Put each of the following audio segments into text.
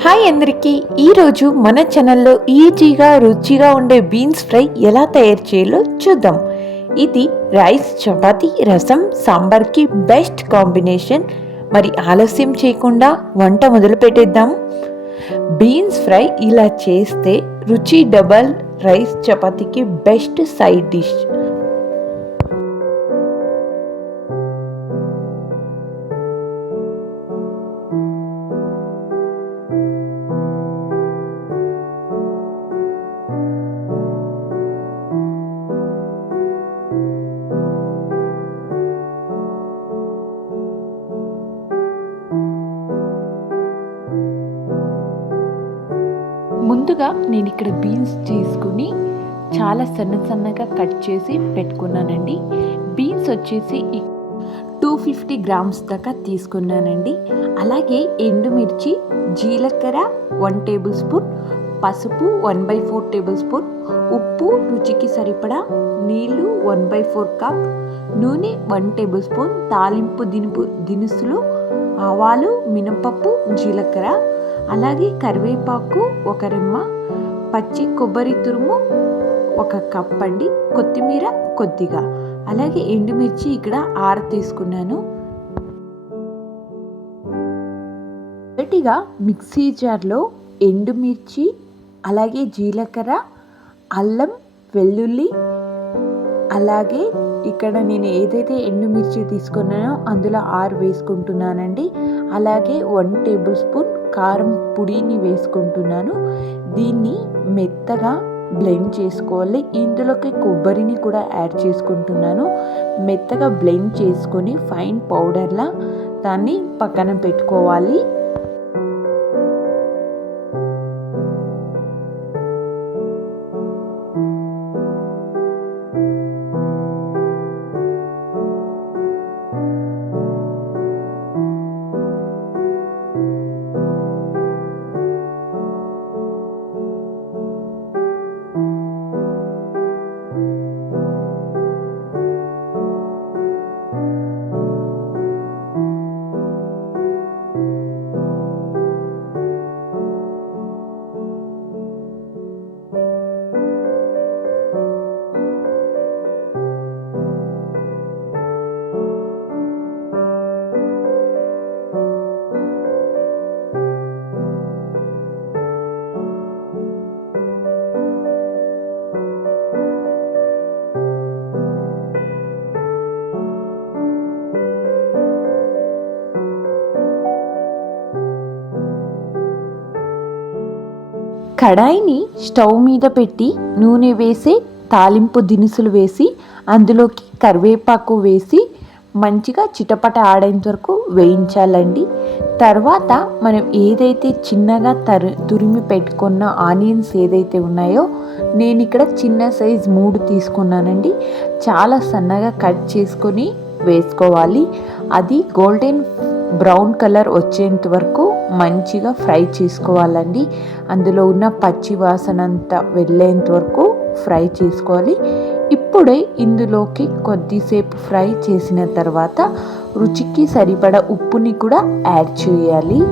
Hi అందరికీ, ఈరోజు మన ఛానల్లో ఈజీగా రుచిగా ఉండే బీన్స్ ఫ్రై ఎలా తయారు చేయాలో చూద్దాం. ఇది రైస్, చపాతీ, రసం, సాంబార్కి బెస్ట్ కాంబినేషన్. మరి ఆలస్యం చేయకుండా వంట మొదలు పెట్టేద్దాం. బీన్స్ ఫ్రై ఇలా చేస్తే రుచి డబల్, రైస్ చపాతీకి బెస్ట్ సైడ్ డిష్. ముందుగా నేను ఇక్కడ బీన్స్ తీసుకుని చాలా సన్నగా కట్ చేసి పెట్టుకున్నానండి. బీన్స్ వచ్చేసి 250 గ్రామ్స్ దాకా తీసుకున్నానండి. అలాగే ఎండుమిర్చి, జీలకర్ర 1 టేబుల్ స్పూన్, పసుపు 1/4 టేబుల్ స్పూన్, ఉప్పు రుచికి సరిపడా, నీళ్లు 1/4 కప్, నూనె 1 టేబుల్ స్పూన్, తాలింపు దినుసులు, ఆవాలు, మినపప్పు, జీలకర్ర, అలాగే కరివేపాకు 1 రెమ్మ, పచ్చి కొబ్బరి తురుము 1 కప్ అండి, కొత్తిమీర కొద్దిగా, అలాగే ఎండుమిర్చి ఇక్కడ 6 తీసుకున్నాను. మొదటిగా మిక్సీ జార్లో ఎండుమిర్చి, అలాగే జీలకర్ర, అల్లం, వెల్లుల్లి, అలాగే ఇక్కడ నేను ఏదైతే ఎండుమిర్చి తీసుకున్నానో అందులో 6 వేసుకుంటున్నానండి. అలాగే 1 టేబుల్ స్పూన్ కారం పొడిని వేసుకుంటున్నాను. దీన్ని మెత్తగా బ్లెండ్ చేసుకోవాలి. ఇందులోకి కొబ్బరిని కూడా యాడ్ చేసుకుంటున్నాను. మెత్తగా బ్లెండ్ చేసుకొని ఫైన్ పౌడర్లా దాన్ని పక్కన పెట్టుకోవాలి. కడాయిని స్టవ్ మీద పెట్టి నూనె వేసి తాలింపు దినుసులు వేసి అందులోకి కరివేపాకు వేసి మంచిగా చిటపట ఆడేంత వరకు వేయించాలండి. తర్వాత మనం ఏదైతే చిన్నగా తురిమి పెట్టుకున్న ఆనియన్స్ ఏదైతే ఉన్నాయో నేను ఇక్కడ చిన్న సైజ్ 3 తీసుకున్నానండి. చాలా సన్నగా కట్ చేసుకొని వేసుకోవాలి. అది గోల్డెన్ బ్రౌన్ కలర్ వచ్చేంత వరకు మంచిగా ఫ్రై చేసుకోవాలండి. అందులో ఉన్న పచ్చి వాసన అంతా వెళ్ళేంత వరకు ఫ్రై చేసుకోవాలి. ఇప్పుడే ఇందులోకి కొద్దిసేపు ఫ్రై చేసిన తర్వాత రుచికి సరిపడా ఉప్పుని కూడా యాడ్ చేయాలి.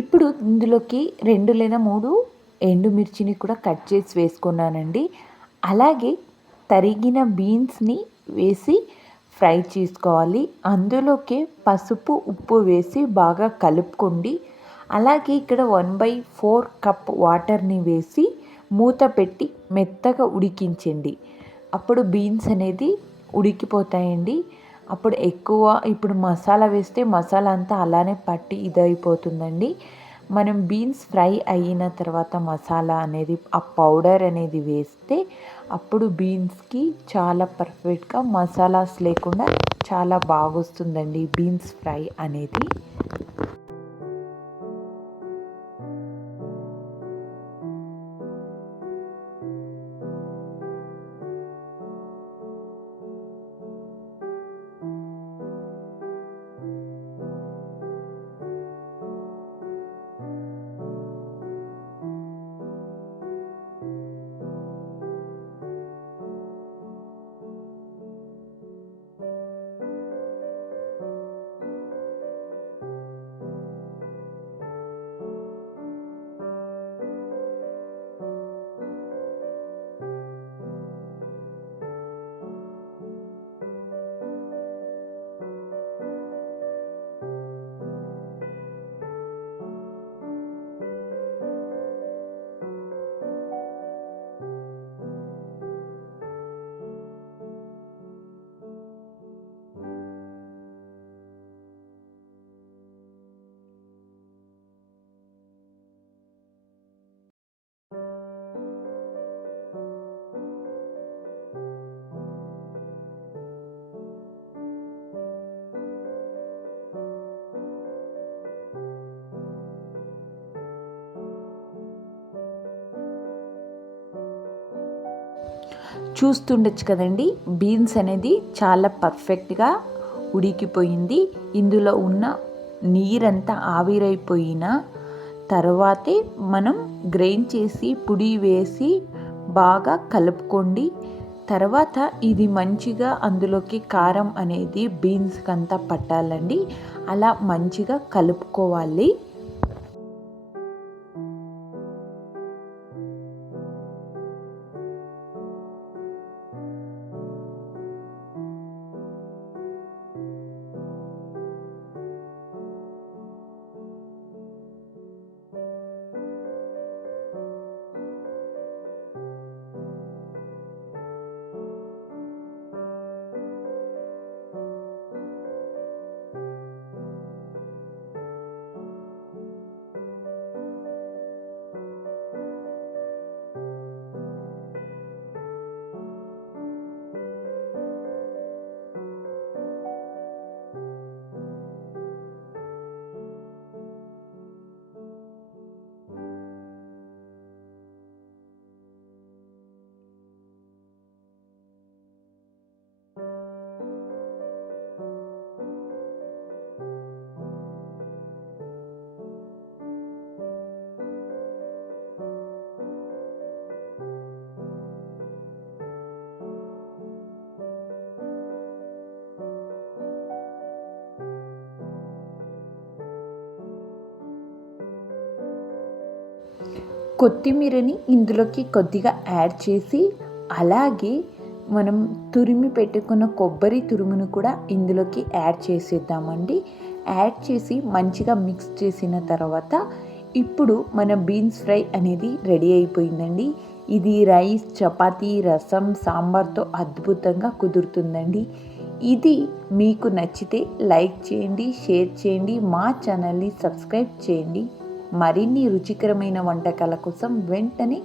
ఇప్పుడు ఇందులోకి 2 లేదా 3 ఎండుమిర్చిని కూడా కట్ చేసి వేసుకున్నానండి. అలాగే తరిగిన బీన్స్ని వేసి ఫ్రై చేసుకోవాలి. అందులోకి పసుపు, ఉప్పు వేసి బాగా కలుపుకోండి. అలాగే ఇక్కడ 1/4 కప్ వాటర్ని వేసి మూత పెట్టి మెత్తగా ఉడికించండి. అప్పుడు బీన్స్ అనేది ఉడికిపోతాయండి. అప్పుడు ఎక్కువ ఇప్పుడు మసాలా వేస్తే మసాలా అంతా అలానే పట్టి ఇదైపోతుందండి. మనం బీన్స్ ఫ్రై అయిన తర్వాత మసాలా అనేది ఆ పౌడర్ అనేది వేస్తే అప్పుడు బీన్స్కి చాలా పర్ఫెక్ట్గా మసాలాస్ లేకుండా చాలా బాగొస్తుందండి బీన్స్ ఫ్రై అనేది. చూస్తుండొచ్చు కదండి, బీన్స్ అనేది చాలా పర్ఫెక్ట్గా ఉడికిపోయింది. ఇందులో ఉన్న నీరంతా ఆవిరైపోయిన తర్వాతే మనం గ్రైండ్ చేసి పొడి వేసి బాగా కలుపుకోండి. తర్వాత ఇది మంచిగా అందులోకి కారం అనేది బీన్స్కి అంతా పట్టాలండి. అలా మంచిగా కలుపుకోవాలి. కొత్తిమీరని ఇందులోకి కొద్దిగా యాడ్ చేసి, అలాగే మనం తురిమి పెట్టుకున్న కొబ్బరి తురుమును కూడా ఇందులోకి యాడ్ చేసేద్దామండి. యాడ్ చేసి మంచిగా మిక్స్ చేసిన తర్వాత ఇప్పుడు మన బీన్స్ ఫ్రై అనేది రెడీ అయిపోయిందండి. ఇది రైస్, చపాతీ, రసం, సాంబార్తో అద్భుతంగా కుదురుతుందండి. ఇది మీకు నచ్చితే లైక్ చేయండి, షేర్ చేయండి, మా ఛానల్ని సబ్స్క్రైబ్ చేయండి. మరిన్ని రుచికరమైన వంటకాల కోసం వెంటనే